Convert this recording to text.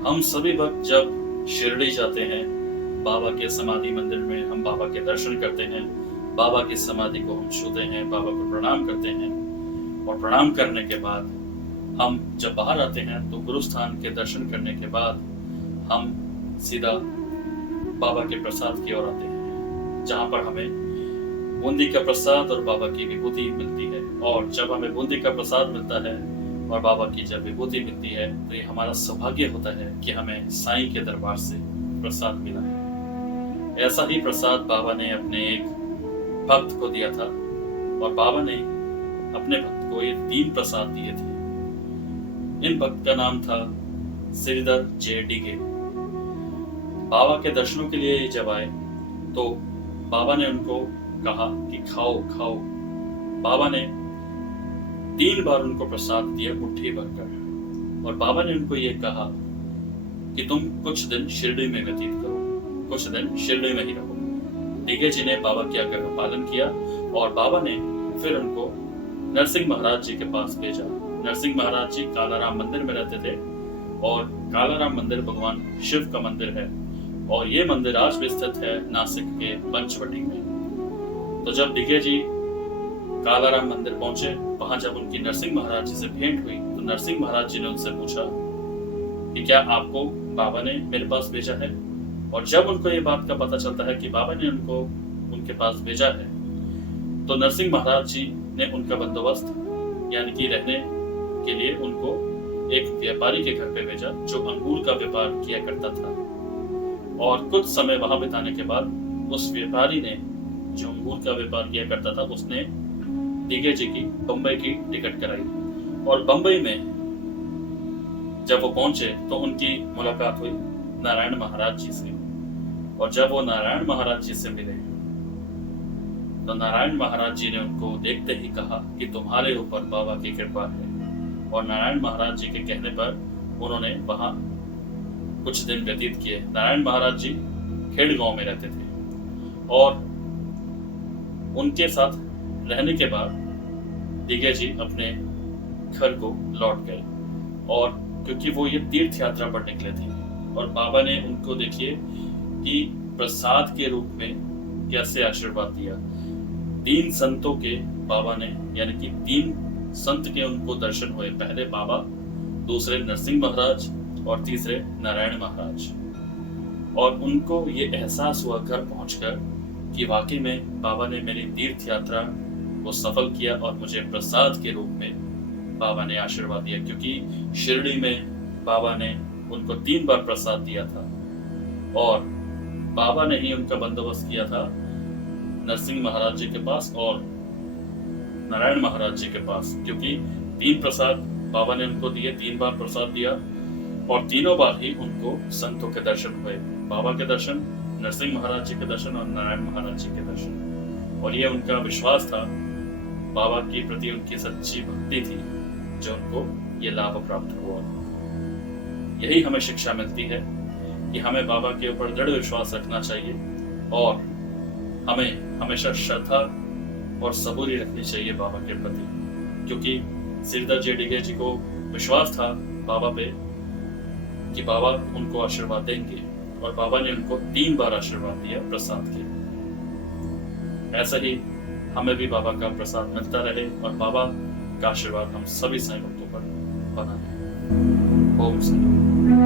हम सभी भक्त जब शिरडी जाते हैं, बाबा के समाधि मंदिर में हम बाबा के दर्शन करते हैं, बाबा की समाधि को हम छूते हैं, बाबा को प्रणाम करते हैं और प्रणाम करने के बाद हम जब बाहर आते हैं तो गुरु स्थान के दर्शन करने के बाद हम सीधा बाबा के प्रसाद की ओर आते हैं, जहाँ पर हमें बूंदी का प्रसाद और बाबा की विभूति मिलती है। और जब हमें बूंदी का प्रसाद मिलता है और बाबा की जब विभूति मिलती है तो ये हमारा सौभाग्य होता है कि हमें साईं के दरबार से प्रसाद मिला है। ऐसा ही प्रसाद बाबा ने अपने एक भक्त को दिया था और बाबा ने अपने भक्त को ये 3 प्रसाद दिए थे। इन भक्त का नाम था श्रीधर जे डिगे। बाबा के दर्शनों के लिए जब आए तो बाबा ने उनको कहा कि खाओ खाओ। बाबा ने 3 बार उनको प्रसाद दिया मुट्ठी भरकर और बाबा ने उनको ये कहा कि तुम कुछ दिन शिरडी में व्यतीत करो, कुछ दिन शिरडी में ही रहो। डिगे जी ने बाबा की आज्ञा का पालन किया और बाबा ने फिर उनको नरसिंह महाराज जी के पास भेजा। नरसिंह महाराज जी कालाराम मंदिर में रहते थे और कालाराम मंदिर भगवान शिव का मंदिर है और ये मंदिर आज भी स्थित है नासिक के पंचवटी में। तो जब डिगे जी कालाराम मंदिर पहुंचे, वहां जब उनकी नरसिंह महाराज जी से भेंट हुई तो नरसिंह महाराज जी ने उनसे पूछा कि क्या आपको बाबा ने मेरे पास भेजा है। और जब उनको ये बात का पता चलता है कि बाबा ने उनको उनके पास भेजा है तो नरसिंह महाराज जी ने उनका बंदोबस्त यानी कि रहने के लिए उनको एक व्यापारी के घर पे भेजा जो अंगूर का व्यापार किया करता था। और कुछ समय वहां बिताने के बाद उस व्यापारी ने जो अंगूर का व्यापार किया करता था उसने डिगे जी की बंबई की टिकट कराई और बंबई में जब वो पहुंचे तो उनकी मुलाकात हुई नारायण महाराज जी से। और जब वो नारायण महाराज जी से मिले तो नारायण महाराज जी ने उनको देखते ही कहा कि तुम्हारे ऊपर बाबा की कृपा है। और नारायण महाराज जी के कहने पर उन्होंने वहां कुछ दिन व्यतीत किए। नारायण महाराज जी खेड़ गांव में रहते थे और उनके साथ रहने के बाद डिगे जी अपने घर को लौट गए। और क्योंकि वो ये तीर्थ यात्रा पर निकले थे और बाबा ने उनको देखिए कि प्रसाद के रूप में कैसे आशीर्वाद दिया। 3 संतों के बाबा ने यानी कि 3 संत के उनको दर्शन हुए, पहले बाबा, दूसरे नरसिंह महाराज और तीसरे नारायण महाराज। और उनको ये एहसास हुआ घर पहुंचकर कि वाकई में बाबा ने मेरी तीर्थ यात्रा को सफल किया और मुझे प्रसाद के रूप में बाबा ने आशीर्वाद दिया, क्योंकि शिरडी में बाबा ने उनको 3 बार प्रसाद दिया था और बाबा ने ही उनका बंदोबस्त किया था नरसिंह महाराज जी के पास और नारायण महाराज जी के पास। क्योंकि 3 प्रसाद बाबा ने उनको दिए, 3 बार प्रसाद दिया और तीनों बार ही उनको संतों के दर्शन हुए, बाबा के दर्शन, नरसिंह महाराज जी के दर्शन और नारायण महाराज जी के दर्शन। और ये उनका विश्वास था, बाबा के प्रति उनकी सच्ची भक्ति थी जो उनको ये लाभ प्राप्त हुआ। यही हमें शिक्षा मिलती है कि हमें बाबा के ऊपर दृढ़ विश्वास रखना चाहिए और हमें हमेशा श्रद्धा और सबूरी रखनी चाहिए बाबा के प्रति। क्योंकि श्रीधर जे डिगे जी को विश्वास था बाबा पे कि बाबा उनको आशीर्वाद देंगे और बाबा ने उनको 3 बार आशीर्वाद दिया प्रसाद के। ऐसा ही हमें भी बाबा का प्रसाद मिलता रहे और बाबा का आशीर्वाद हम सभी साईं भक्तों पर बना रहे। ओम साईं।